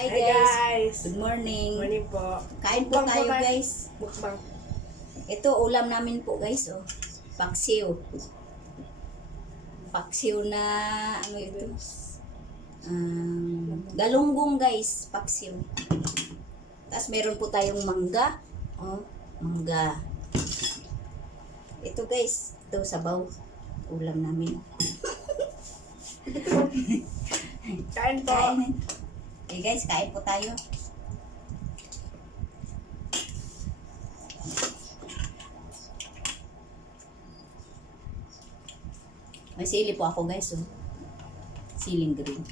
Hi Hi guys. guys! Good morning. Morning po. Kain po Mukbang tayo tayo. guys. Mukbang. Ito ulam namin po guys. Oh. Paksiw. Paksiw na ano ito? Galunggong guys. Paksiw. Tapos meron po tayong mangga. Oh, mangga. Ito guys. Ito sabaw. Ulam namin. Kain po. Kain. Okay guys, kain po tayo. May sili po ako guys. Oh. Siling green.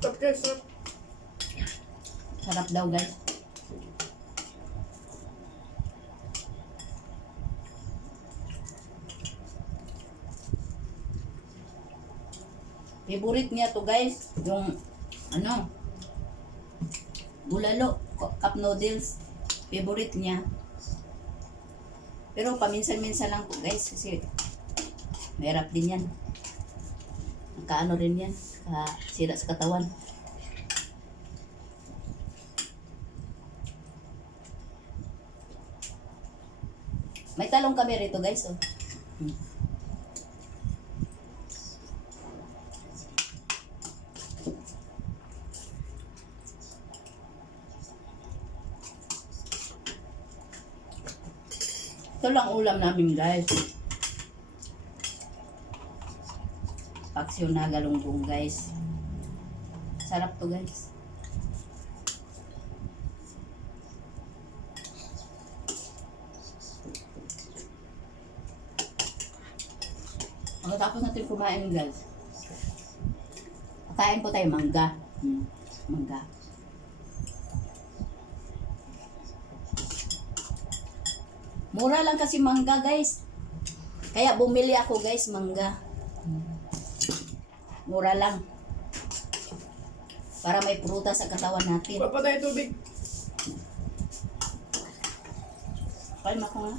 Stop guys, stop. Sarap daw guys. Favorite niya to guys, yung ano, bulalo, cup noodles. Favorite niya. Pero paminsan-minsan lang po guys kasi mahirap din yan. Nakaano rin yan, sira sa katawan. May talong kami rito guys. Oh. Ito lang ulam namin guys. Paksiw na galunggong guys. Sarap to guys. Pagkatapos natin kumain guys, kain po tayo mangga. Mangga. Mura lang kasi mangga guys. Kaya bumili ako guys mangga. Mura lang. Para may prutas sa katawan natin. Papa tayo tubig. Palma ko nga.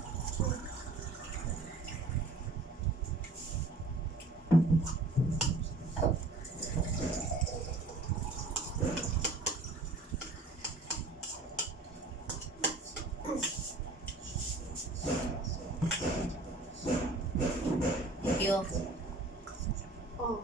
Thank you. Oh.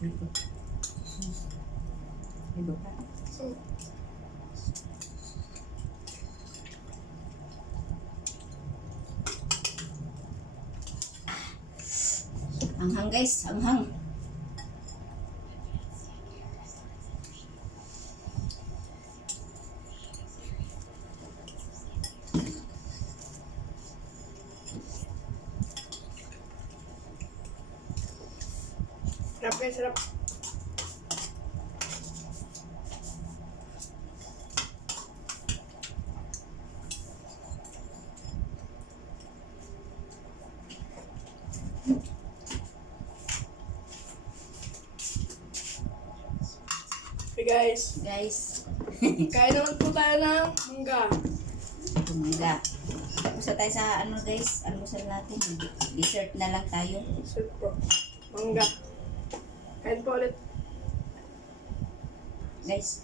Dito. Dito pa. Anghang guys, anghang. Sarap guys, sarap. Hey guys, Guys, kain naman po tayo ng mangga. mangga. Tapos na tayo sa ano guys, almusal natin. Dessert na lang tayo. Sweet po. Mangga. Kain po ulit. Guys.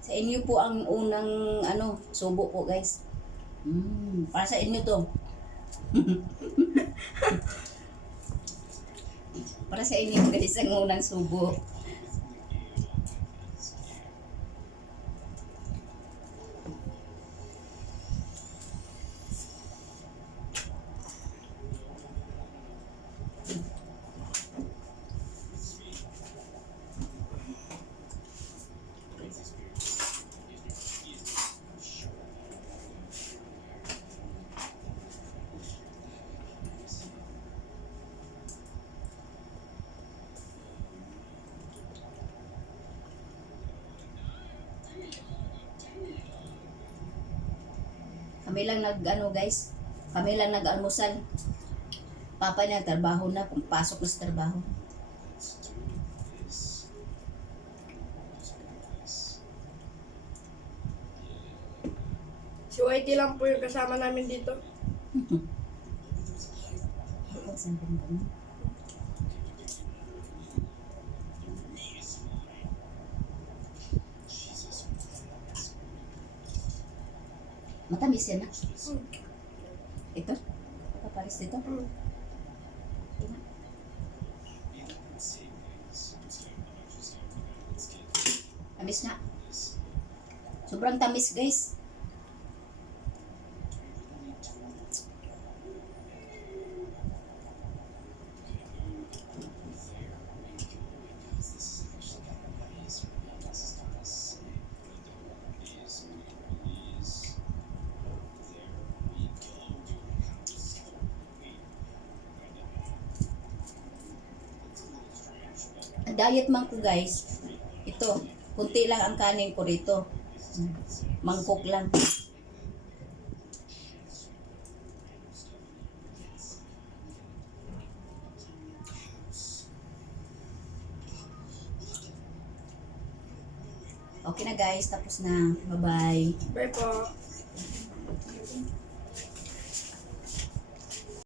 Sa inyo po ang unang ano, subo po guys. Para sa inyo to. Para sa inyo guys ang unang subo. Kami lang nag-ano guys. Kami lang nag-almusal. Papa niya trabaho na. Pasok na sa trabaho. Si Whitey lang po yung kasama namin dito. Saan ka na? Matamis yan na. Ito? Papalis dito? Mm. Ito na. Tamis na. Sobrang tamis guys. Ang diet man ko guys, ito, kunti lang ang kanin ko rito. Mangkok lang. Okay na guys, tapos na. Bye-bye. Bye po.